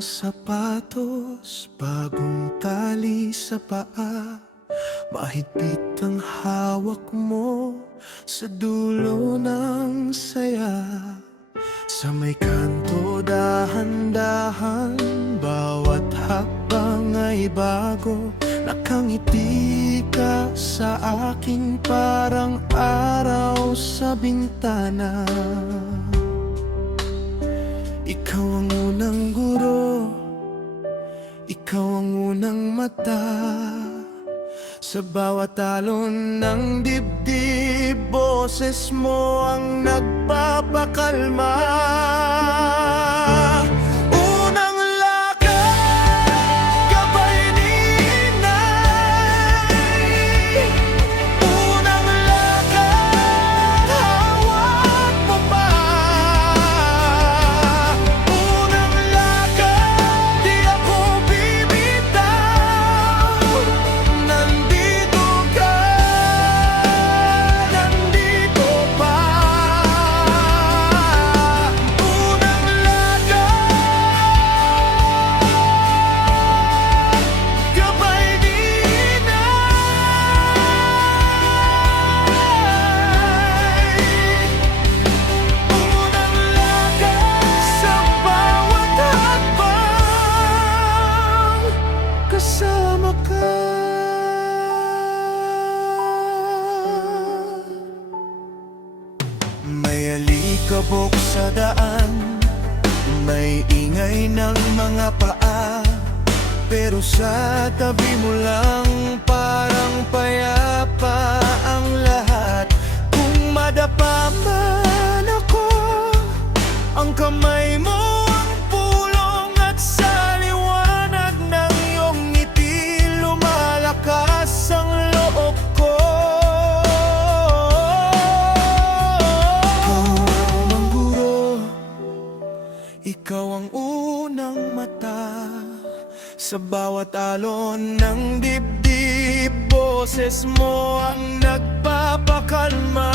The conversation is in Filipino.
sapatos, bagong tali sa paa, mahigpit ang hawak mo sa dulo ng saya. Sa may kanto dahan-dahan, bawat hakbang ay bago. Nakangiti ka sa akin parang araw sa bintana. Ikaw ang unang guro, ikaw ang unang mata. Sa bawat alon ng dibdib, boses mo ang nagpapakalma. Unang lakad, gabay ni inay. Unang lakad, hawak mo pa. Unang lakad, di ako bibitaw. Nandito ka, nandito pa. Unang lakad, gabay ni inay. Unang lakad, sa bawat hakbang, kasama ka. May alikabok sa daan, may ingay ng mga paa, pero sa tabi mo lang parang payapa ang lahat. Kung madapa man ako, ang kamay mo ang pulong, at sa liwanag ng iyong ngiti lumalakas ang loob ko. Ikaw ang guro, ikaw ang unang mata. Sa bawat alon ng dibdib, boses mo ang nagpapakalma.